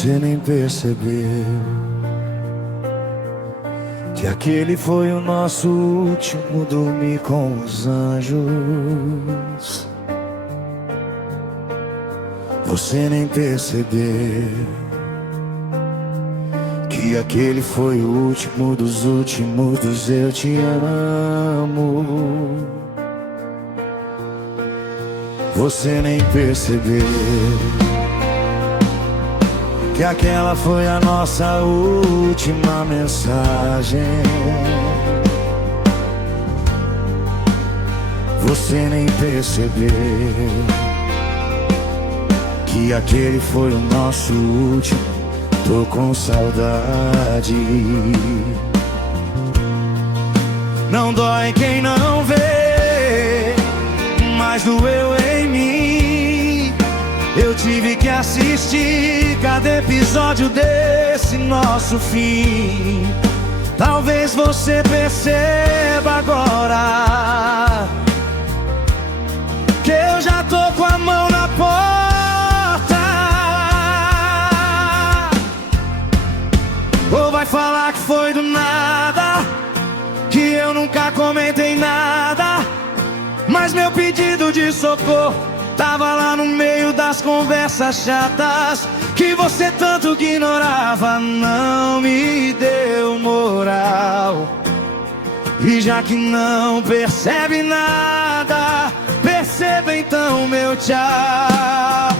Você nem percebeu que aquele foi o nosso último dormir com os anjos. Você nem percebeu que aquele foi o último dos últimos dos eu te amo. Você nem percebeu que aquela foi a nossa última mensagem. Você nem percebeu que aquele foi o nosso último. Tô com saudade. Não dói quem não vê, mas doeu em mim. Eu tive que assistir cada episódio desse nosso fim. Talvez você perceba agora que eu já tô com a mão na porta. Ou vai falar que foi do nada, que eu nunca comentei nada, mas meu pedido de socorro tava lá no meio das conversas chatas que você tanto ignorava. Não me deu moral. E já que não percebe nada, perceba então meu tchau.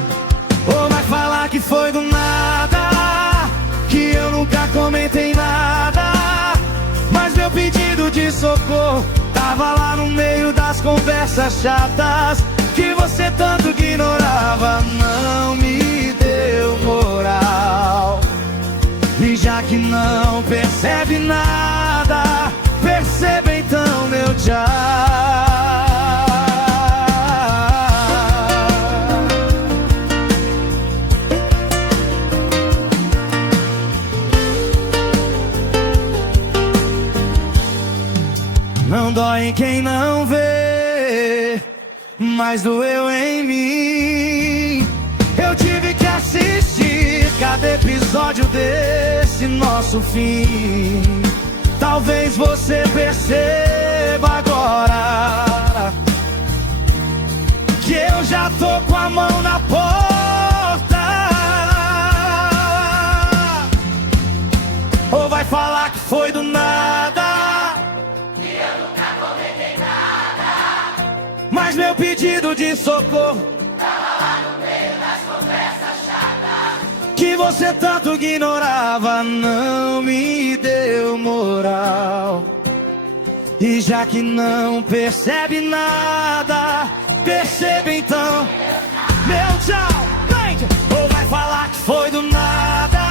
Ou vai falar que foi do nada, que eu nunca comentei nada, mas meu pedido de socorro tava lá no meio das conversas chatas que você tanto ignorava. Não me deu moral. E já que não percebe nada, perceba então meu tchau. Não dói em quem não vê, mas doeu em mim. Eu tive que assistir cada episódio desse nosso fim. Talvez você perceba agora que eu já tô com a mão na porta. Ou vai falar que foi do nada, mas meu pedido de socorro tava lá no meio das conversas chatas que você tanto ignorava. Não me deu moral. E já que não percebe nada, perceba então meu tchau. Ou vai falar que foi do nada,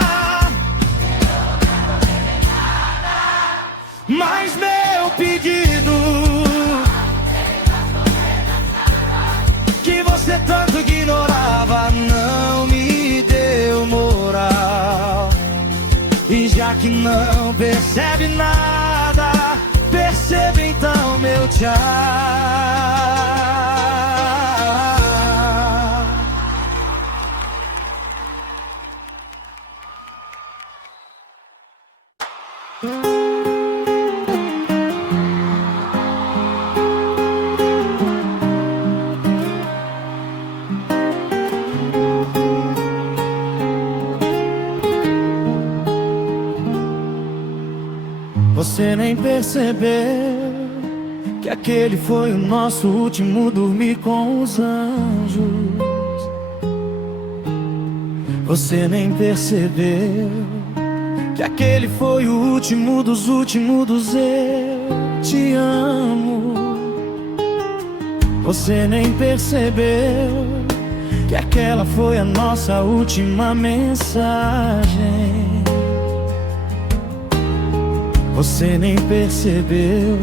mas meu pedido que você tanto ignorava não me deu moral. E já que não percebe nada, perceba então meu tchau. Você nem percebeu que aquele foi o nosso último dormir com os anjos. Você nem percebeu que aquele foi o último dos últimos dos eu te amo. Você nem percebeu que aquela foi a nossa última mensagem. Você nem percebeu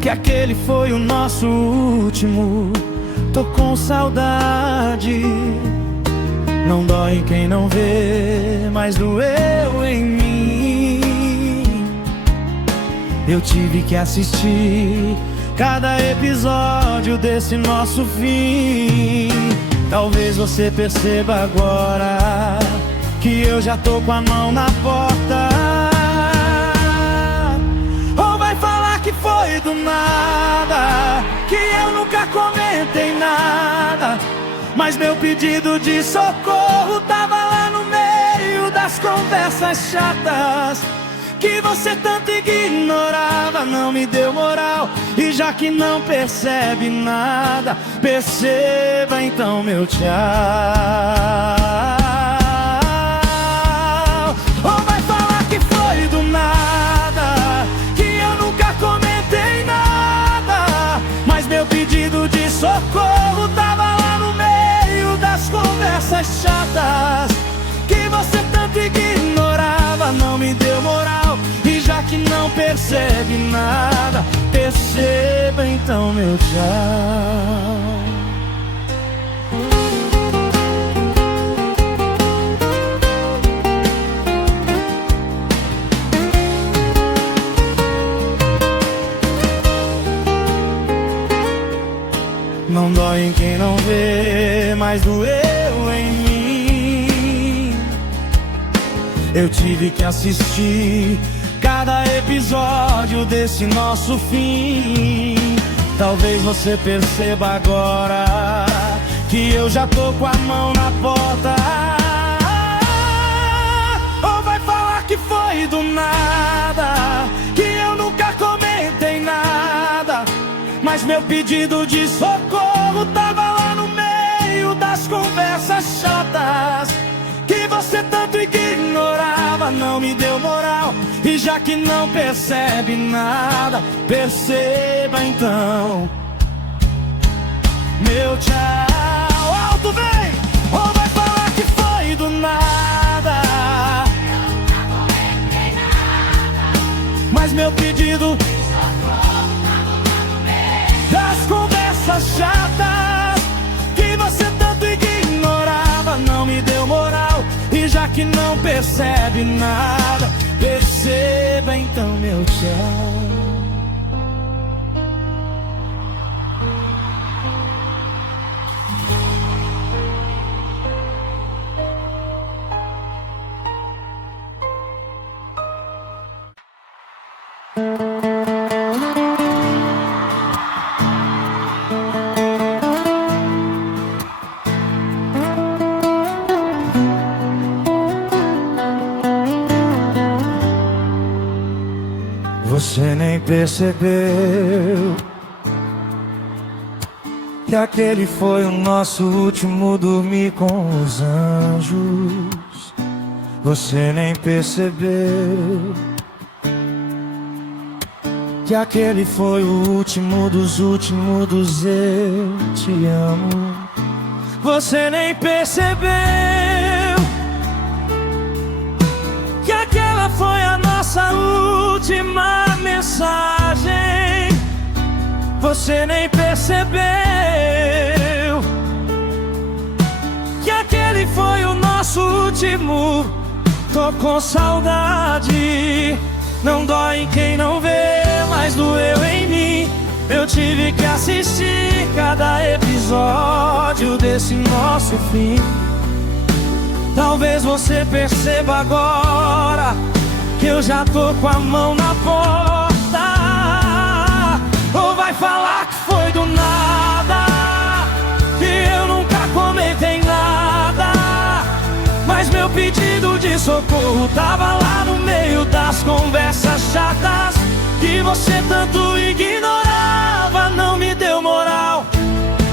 que aquele foi o nosso último. Tô com saudade. Não dói em quem não vê, mas doeu em mim. Eu tive que assistir cada episódio desse nosso fim. Talvez você perceba agora que eu já tô com a mão na porta. Ou vai falar que foi do nada, que eu nunca comentei nada, mas meu pedido de socorro tava lá no meio das conversas chatas que você tanto ignorava. Não me deu moral, e já que não percebe nada, perceba então meu tchau. Ou vai falar que foi do nada, que eu nunca comentei nada, mas meu pedido de socorro tava lá no meio das conversas chatas que você tanto ignorava. Não me deu moral, e já que não percebe nada, perceba então meu tchau. Não dói em quem não vê, mas doeu em mim. Eu tive que assistir cada episódio desse nosso fim. Talvez você perceba agora que eu já tô com a mão na porta. Ou vai falar que foi do nada, que eu nunca comentei nada, mas meu pedido de socorro tava lá no meio das conversas chatas que você tanto ignorava. Não me deu moral, e já que não percebe nada, perceba então meu tchau. Alto vem! Ou vai falar que foi do nada, eu nunca comentei nada, mas meu pedido das conversas chatas que você tanto ignorava. Não me deu moral, e já que não percebe nada, perceba então meu tchau. Você nem percebeu que aquele foi o nosso último dormir com os anjos. Você nem percebeu que aquele foi o último dos eu te amo. Você nem percebeu que aquela foi a nossa última mensagem. Você nem percebeu que aquele foi o nosso último. Tô com saudade, não dói em quem não vê, mas doeu em mim. Eu tive que assistir cada episódio desse nosso fim. Talvez você perceba agora que eu já tô com a mão na porta. Ou vai falar que foi do nada, que eu nunca comentei nada, mas meu pedido de socorro tava lá no meio das conversas chatas que você tanto ignorava. Não me deu moral,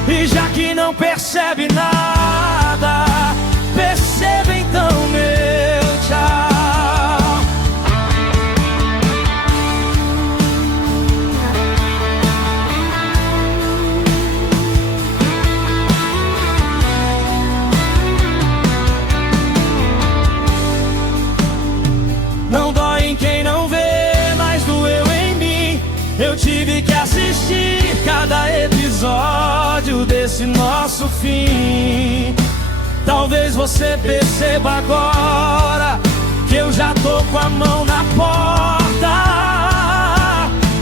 e já que não percebe nada, perceba então meu tchau. Não dói em quem não vê, mas doeu em mim. Eu tive que assistir cada episódio desse nosso fim. Talvez você perceba agora que eu já tô com a mão na porta.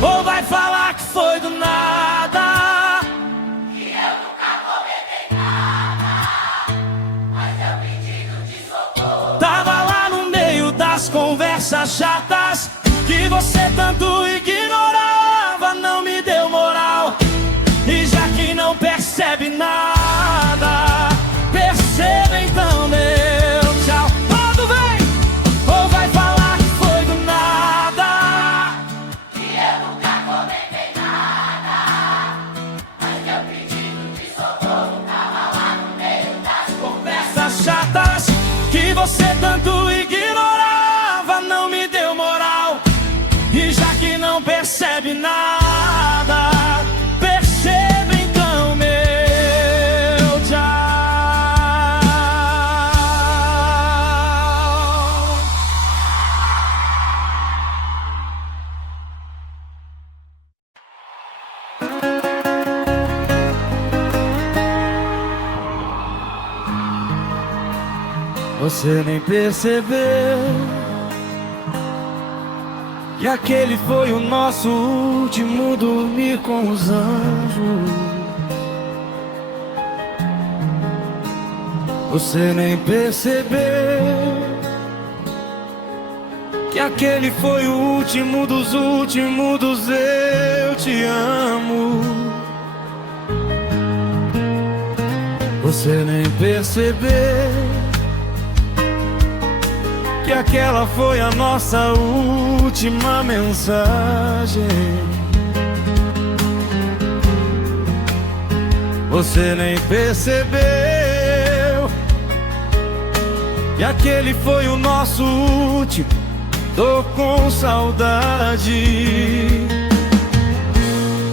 Ou vai falar que foi do nada, que eu nunca comentei nada, mas meu pedido de socorro tá conversas chatas que você tanto ignorava, não me deu moral. E já que não percebe nada, perceba então meu tchau. Quando vem, ou vai falar que foi do nada, que eu nunca comentei nada, mas meu pedido de socorro tava lá no meio das conversas chatas que você tanto ignorava, não me deu moral. E já que não percebe nada, perceba então meu tchau. Você nem percebeu que aquele foi o nosso último dormir com os anjos. Você nem percebeu que aquele foi o último dos últimos dos eu te amo. Você nem percebeu que aquela foi a nossa última mensagem. Você nem percebeu que aquele foi o nosso último. Tô com saudade.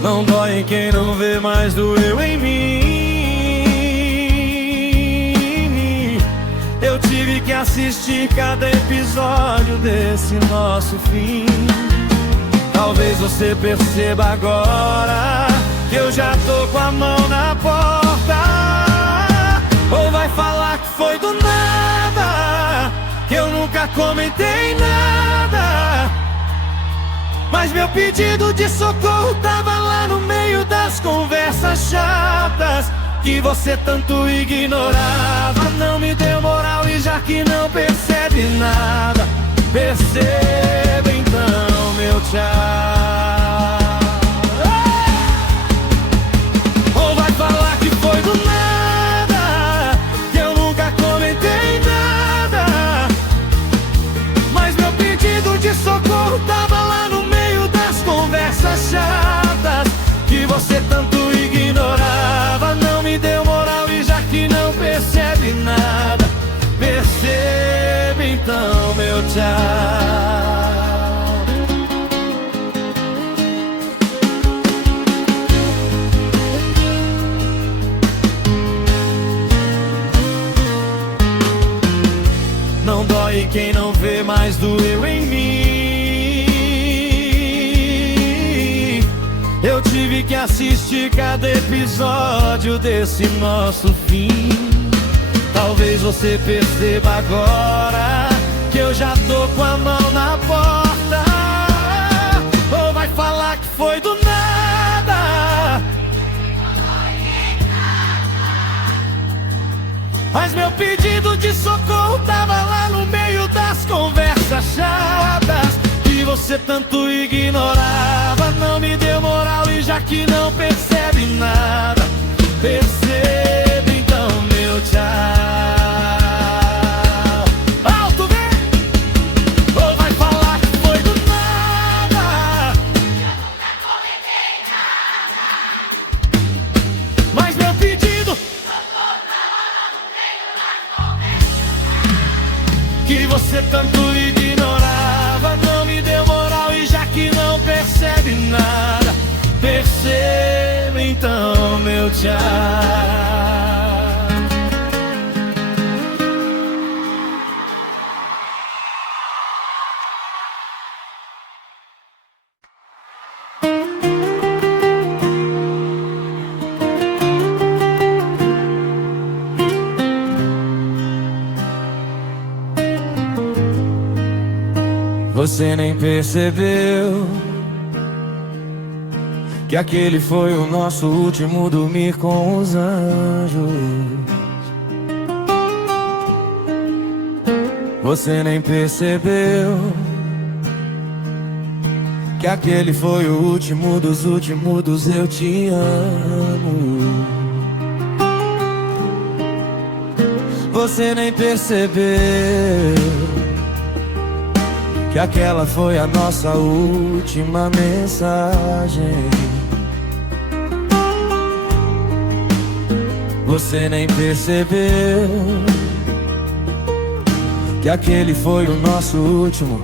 Não dói em quem não vê, mas doeu em mim. Eu tive que assistir cada episódio desse nosso fim. Talvez você perceba agora que eu já tô com a mão na porta. Ou vai falar que foi do nada, que eu nunca comentei nada, mas meu pedido de socorro tava lá no meio das conversas chatas que você tanto ignorava, não me deu moral. E já que não percebe nada, perceba então meu tchau. Ou vai falar que foi do nada, que eu nunca comentei nada, mas meu pedido de socorro tava lá no meio das conversas chatas que você tanto ignorava, não me deu moral. E já que não percebe nada, perceba então meu tchau. Não dói em quem não vê, mas doeu em mim. Eu tive que assistir cada episódio desse nosso fim. Talvez você perceba agora que eu já tô com a mão na porta. Ou vai falar que foi do nada, mas meu pedido de socorro tava lá no meio das conversas chatas que você tanto ignorava, não me deu moral. E já que não percebe nada, perceba então meu tchau. Alto, vem! Ou vai falar que foi do nada, eu nunca comentei nada, mas meu pedido que você tanto ignorava, não me deu moral. E já que não percebe nada, perceba então meu tchau. Você nem percebeu que aquele foi o nosso último dormir com os anjos. Você nem percebeu que aquele foi o último dos últimos eu te amo. Você nem percebeu que aquela foi a nossa última mensagem. Você nem percebeu que aquele foi o nosso último.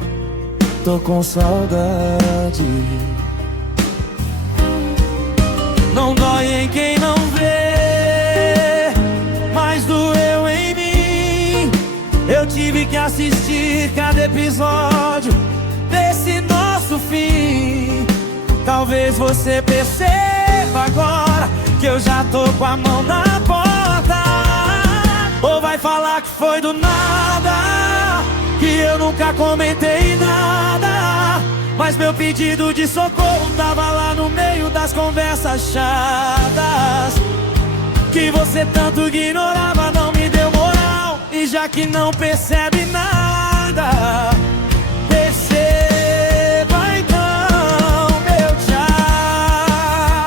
Tô com saudade. Não dói em quem não vê, mas doeu em mim. Eu tive que assistir cada episódio desse nosso fim. Talvez você perceba agora que eu já tô com a mão na porta. Ou vai falar que foi do nada, que eu nunca comentei nada, mas meu pedido de socorro tava lá no meio das conversas chatas, que você tanto ignorava, não me deu moral. E já que não percebe nada, perceba então meu tchau.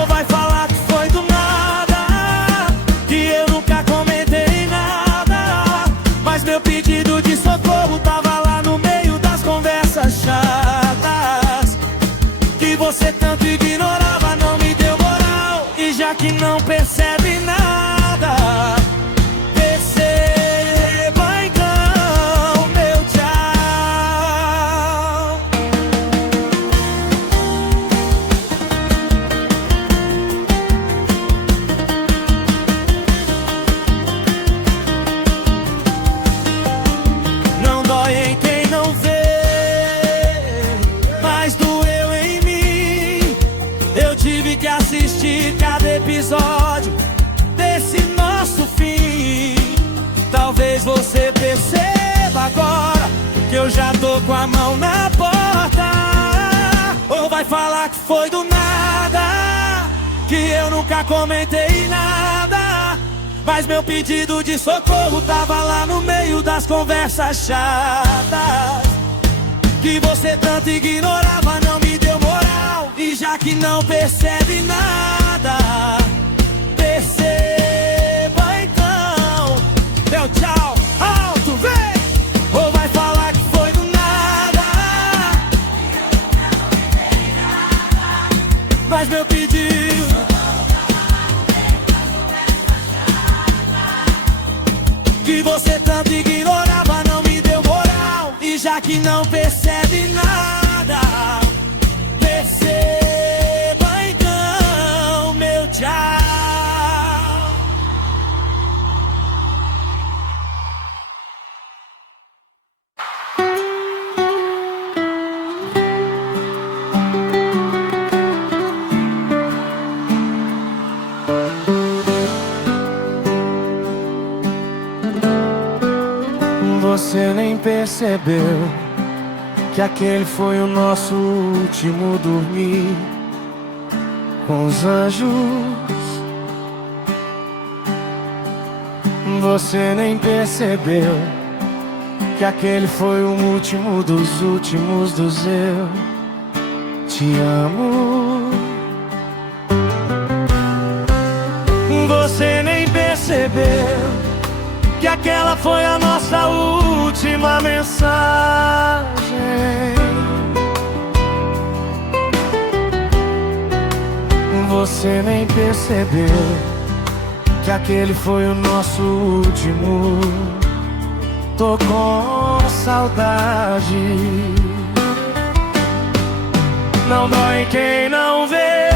Ou vai falar que foi do nada, que eu nunca comentei nada, mas meu pedido de socorro tava lá no meio das conversas chatas, que você tanto ignorava, não me deu moral. E já que não percebe nada, perceba então meu tchau. Não dói em quem não vê, mas doeu em mim. Eu tive que assistir cada episódio desse nosso fim. Talvez você perceba agora que eu já tô com a mão na porta. Ou vai falar que foi do nada, que eu nunca comentei nada, mas meu pedido de socorro tava lá no meio das conversas chatas, que você tanto ignorava, não me deu moral. E já que não percebe nada, perceba então meu tchau. Alto, vem! Ou vai falar que foi do nada, mas meu pedido, que você tanto ignorava, não me deu moral. E já que não percebe nada, perceba então meu tchau. Você nem percebeu que aquele foi o nosso último dormir com os anjos. Você nem percebeu que aquele foi o último dos últimos dos eu te amo. Você nem percebeu que aquela foi a nossa última mensagem. Você nem percebeu que aquele foi o nosso último. Tô com saudade. Não dói em quem não vê,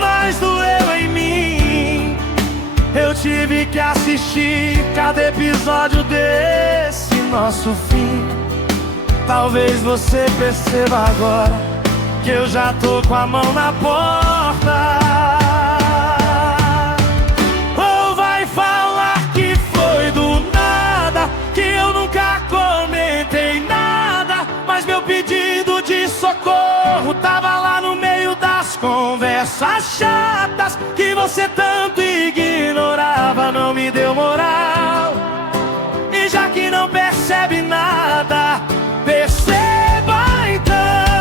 mas doeu em mim. Eu tive que assistir cada episódio desse nosso fim. Talvez você perceba agora que eu já tô com a mão na porta. Ou vai falar que foi do nada, que eu nunca comentei nada, mas meu pedido de socorro tava lá no meio das conversas chatas, que você tanto ignorava, não me deu moral. E já que não percebe nada, perceba então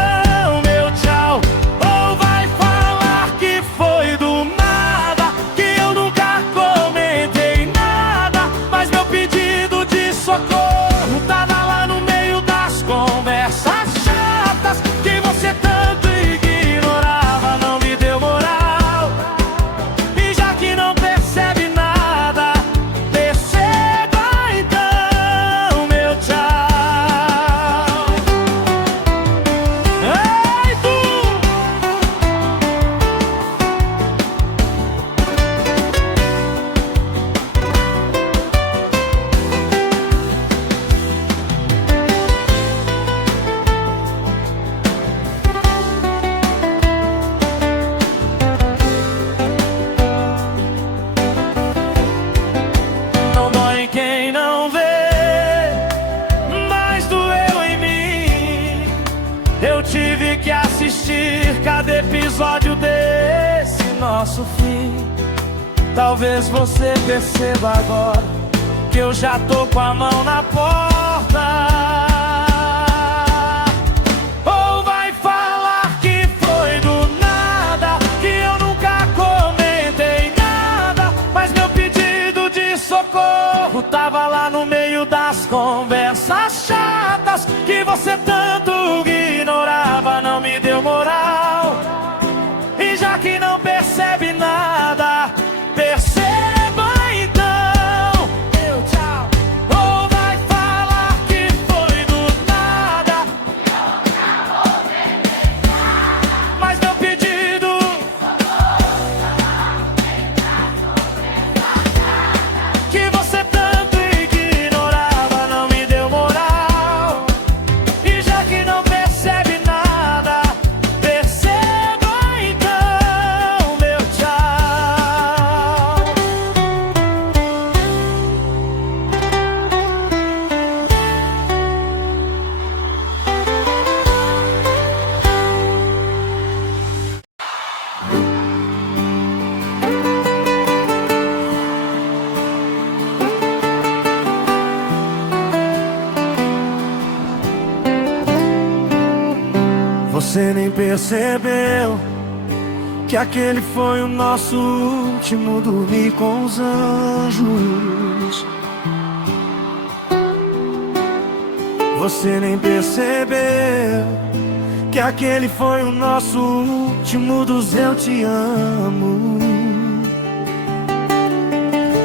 episódio desse nosso fim. Talvez você perceba agora que eu já tô com a mão na porta. Ou vai falar que foi do nada, que eu nunca comentei nada, mas meu pedido de socorro tava lá no meio das conversas chatas que você tanto ignorava, não me deu moral. E já que não percebe nada, perceba então meu tchau. Ou vai falar que foi do nada, mas meu pedido que você tanto ignorava não me deu moral. E já que não percebe nada, perceba então meu tchau. Você nem percebeu que aquele foi o nosso último dormir com os anjos. Você nem percebeu que aquele foi o nosso último dos eu te amo.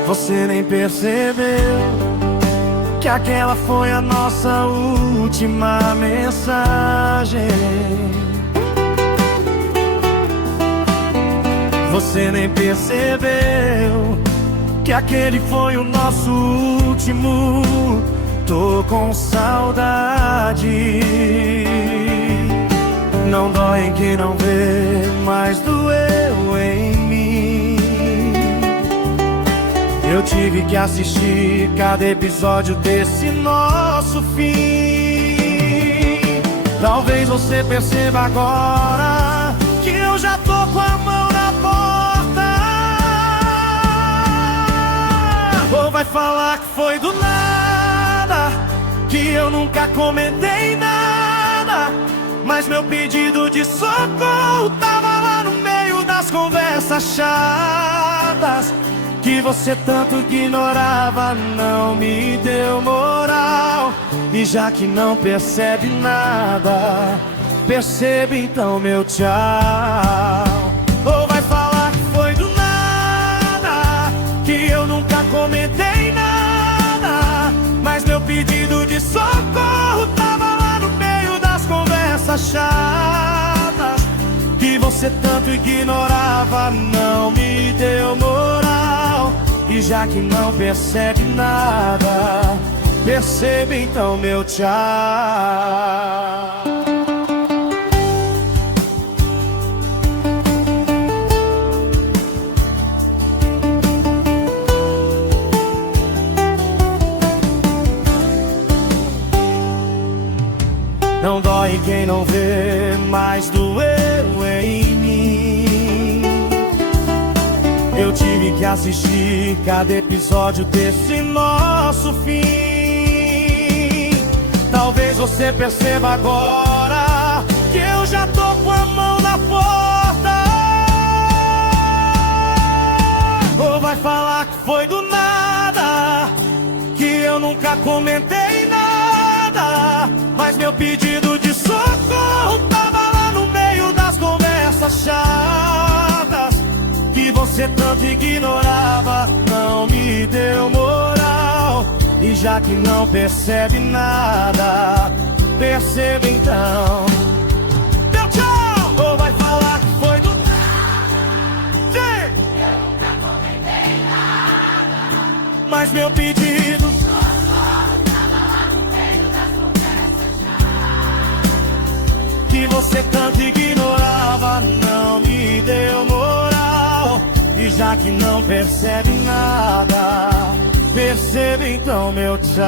Você nem percebeu que aquela foi a nossa última mensagem. Você nem percebeu que aquele foi o nosso último. Tô com saudade. Não dói em quem não vê, mas doeu em mim. Eu tive que assistir cada episódio desse nosso fim. Talvez você perceba agora que eu já tô com a mão na porta. Ou vai falar que foi do nada, que eu nunca comentei nada, mas meu pedido de socorro tava lá no meio das conversas chatas que você tanto ignorava, não me deu moral. E já que não percebe nada, perceba então meu tchau. Ou vai falar que foi do nada, que eu nunca comentei nada, mas meu pedido de socorro tava lá no meio das conversas chatas que você tanto ignorava, não me deu moral. E já que não percebe nada, perceba então meu tchau. Não dói em quem não vê, mas doeu em mim. Eu tive que assistir cada episódio desse nosso fim. Talvez você perceba agora que eu já tô com a mão na porta. Ou vai falar que foi do nada, que eu nunca comentei nada, mas meu pedido de socorro tava lá no meio das conversas chatas que você tanto ignorava, não me deu moral. E já que não percebe nada, perceba então meu tchau. Ou vai falar que foi do nada, sim, eu nunca comentei nada, mas meu pedido que você tanto ignorava, não me deu moral. E já que não percebe nada, perceba então meu tchau.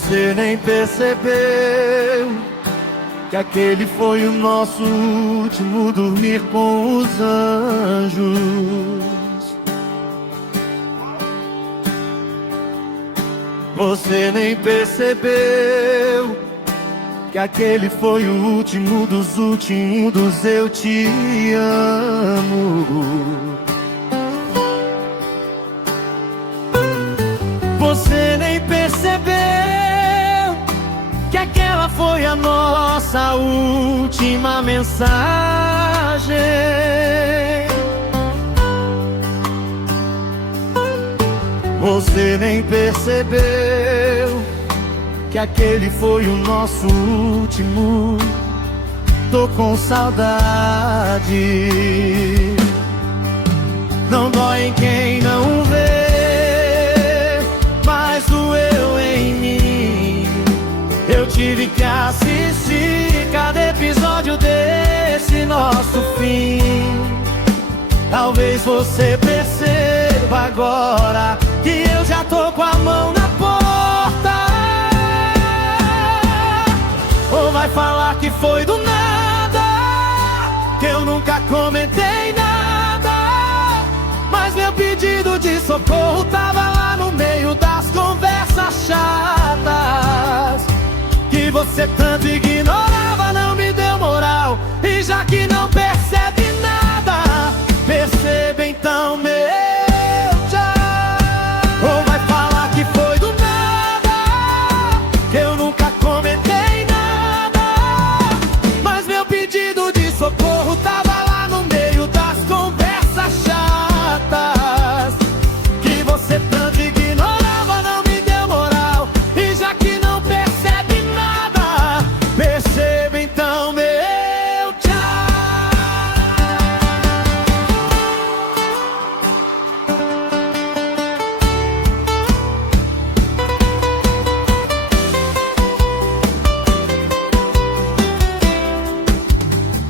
Você nem percebeu que aquele foi o nosso último dormir com os anjos. Você nem percebeu que aquele foi o último dos últimos eu te amo. Você nem percebeu que aquela foi a nossa última mensagem. Você nem percebeu que aquele foi o nosso último. Tô com saudade. Não dói em quem não vê, mas doeu em mim. Eu tive que assistir cada episódio desse nosso fim. Talvez você perceba agora que eu já tô com a mão na porta. Ou vai falar que foi do nada, que eu nunca comentei nada, mas meu pedido de socorro tava lá no meio das conversas chatas que você tanto ignorava, não me deu moral. E já que não percebe nada, perceba então meu tchau. Ou vai falar que foi do nada, que eu nunca comentei nada, mas meu pedido de socorro tava lá no meio das conversas chatas que você tanto ignorava, não me deu moral. E já que não percebe nada, perceba então meu tchau.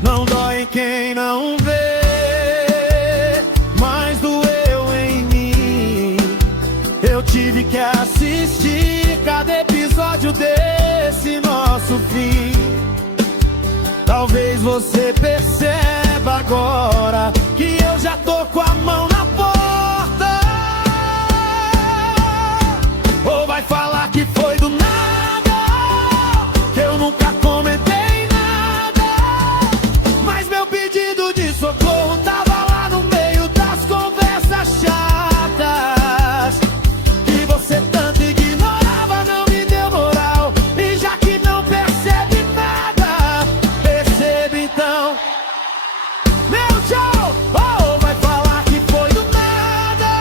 Não dói em quem não vê, mas doeu em mim. Eu tive que assistir cada episódio desse nosso fim. Talvez você perceba agora que eu já tô com a mão na porta. Ou vai falar que foi do nada, que eu nunca comentei nada, mas meu pedido de socorro tava lá no meio das conversas chatas que você tanto ignorava, não me deu moral. E já que não percebe nada, percebe então meu tchau. Ou vai falar que foi do nada,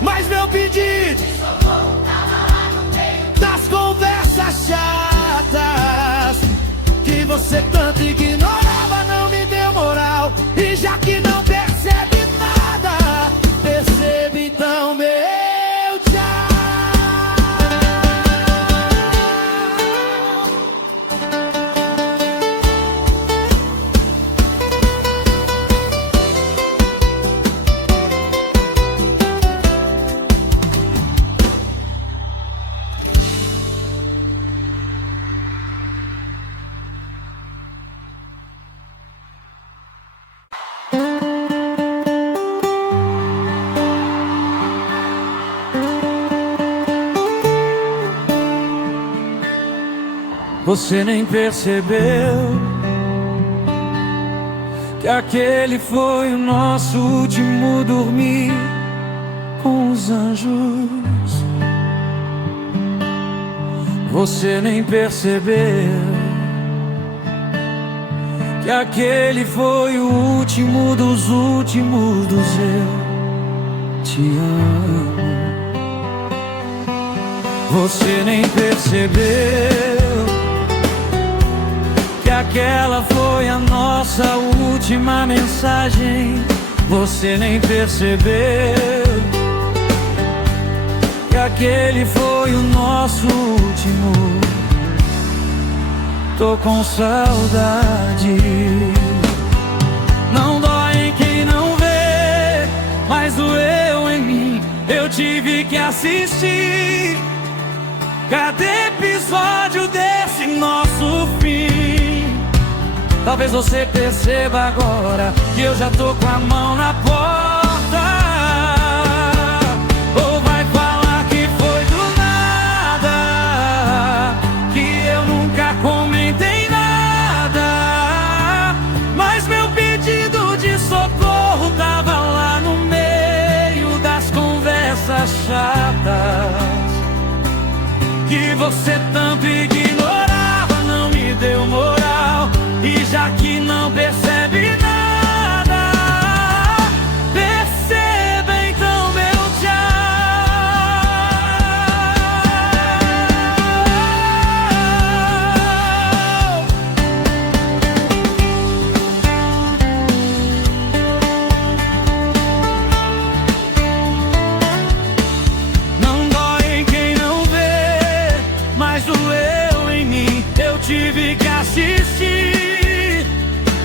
mas meu pedido de socorro tava lá no meio das conversas chatas que você tanto ignorava, não me deu moral. E já que não percebe nada, percebe então meu tchau. Você nem percebeu que aquele foi o nosso último dormir com os anjos. Você nem percebeu que aquele foi o último dos últimos dos eu te amo. Você nem percebeu que aquela foi a nossa última mensagem. Você nem percebeu que aquele foi o nosso último. Tô com saudade. Não dói em quem não vê, mas doeu em mim. eu tive que assistir cada episódio desse nosso fim. Talvez você perceba agora que eu já tô com a mão na porta. Ou vai falar que foi do nada, que eu nunca comentei nada, mas meu pedido de socorro tava lá no meio das conversas chatas que você tanto ignorava, não me deu moral. E já que não percebe nada, perceba então meu tchau. Não dói em quem não vê, mas doeu em mim. Eu tive que assistir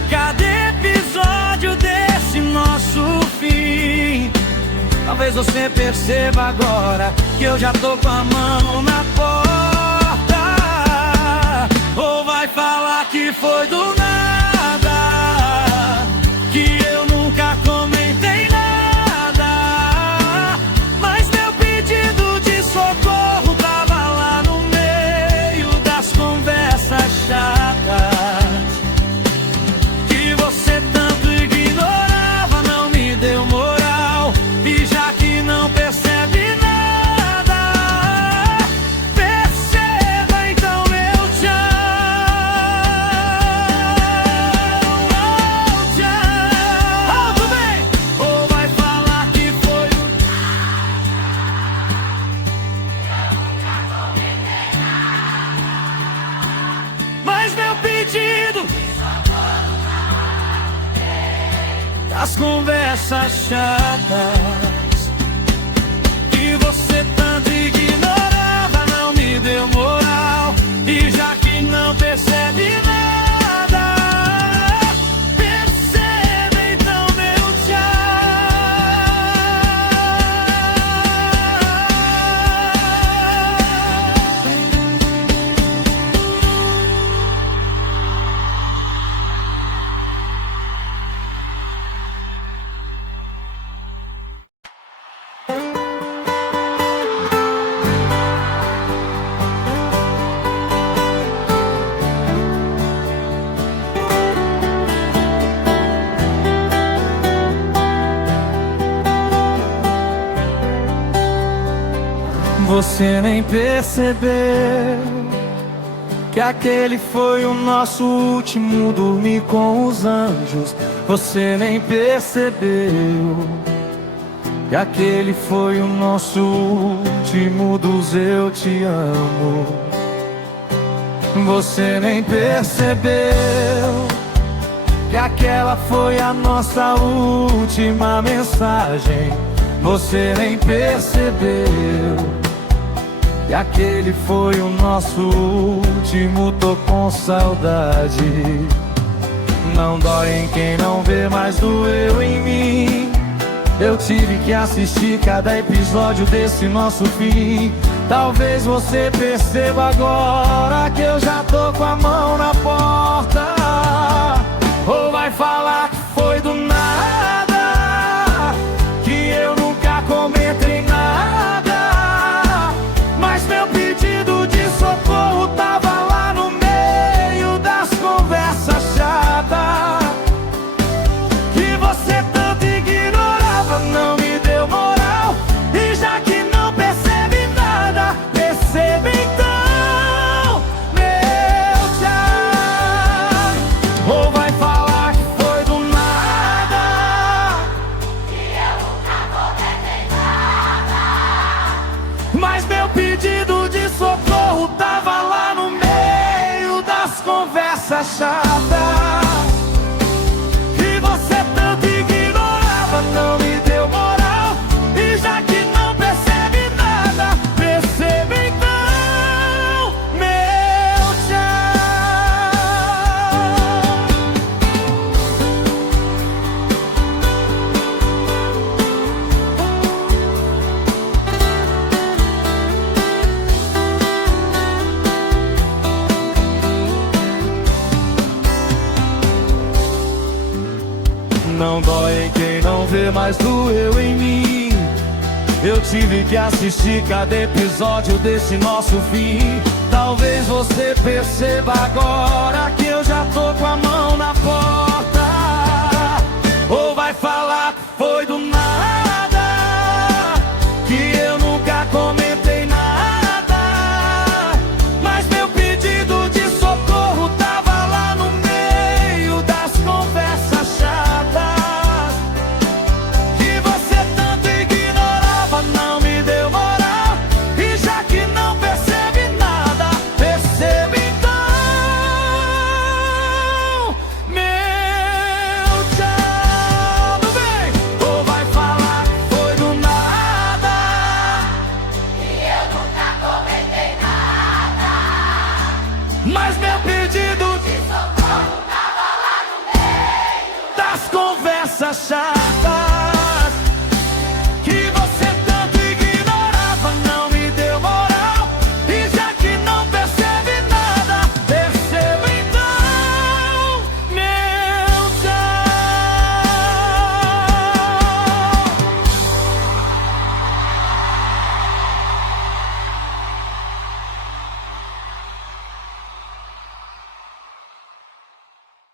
cada episódio desse nosso fim. Talvez você perceba agora que eu já tô com a mão na porta. Ou vai falar que foi do nada, que eu nunca comentei nada, mas meu pedido de socorro tava lá no meio das conversas chatas que você tanto ignorava, não me deu moral. E já que não percebe nada, perceba então meu tchau. Oh, tchau. Oh, tudo bem? Ou vai falar que foi mas meu pedido as conversas chatas que você tanto ignorava, não me deu moral. E já que não percebe nada, perceba então meu Você nem percebeu que aquele foi o nosso último dormir com os anjos. Você nem percebeu que aquele foi o nosso último dos eu te amo. Você nem percebeu que aquela foi a nossa última mensagem. Você nem percebeu que aquele foi o nosso último, tô com saudade. Não dói em quem não vê, mas doeu em mim. Eu tive que assistir cada episódio desse nosso fim. Talvez você perceba agora que eu já tô com a mão na porta. Ou vai falar que foi do nada, que eu nunca comentei nada, mas meu pedido de socorro tava lá no meio das conversas chatas que você tanto ignorava, não me deu moral. E já que não percebe nada, perceba então meu tchau. Ou vai falar que foi do nada, que eu nunca comentei nada, mas meu pedido de socorro tava lá no meio das conversas chatas que você tanto ignorava, não me deu moral. E já que não percebe nada, perceba então meu tchau. eu tive que assistir cada episódio desse nosso fim. Talvez você perceba agora que eu já tô com a mão na porta. Ou vai falar que foi do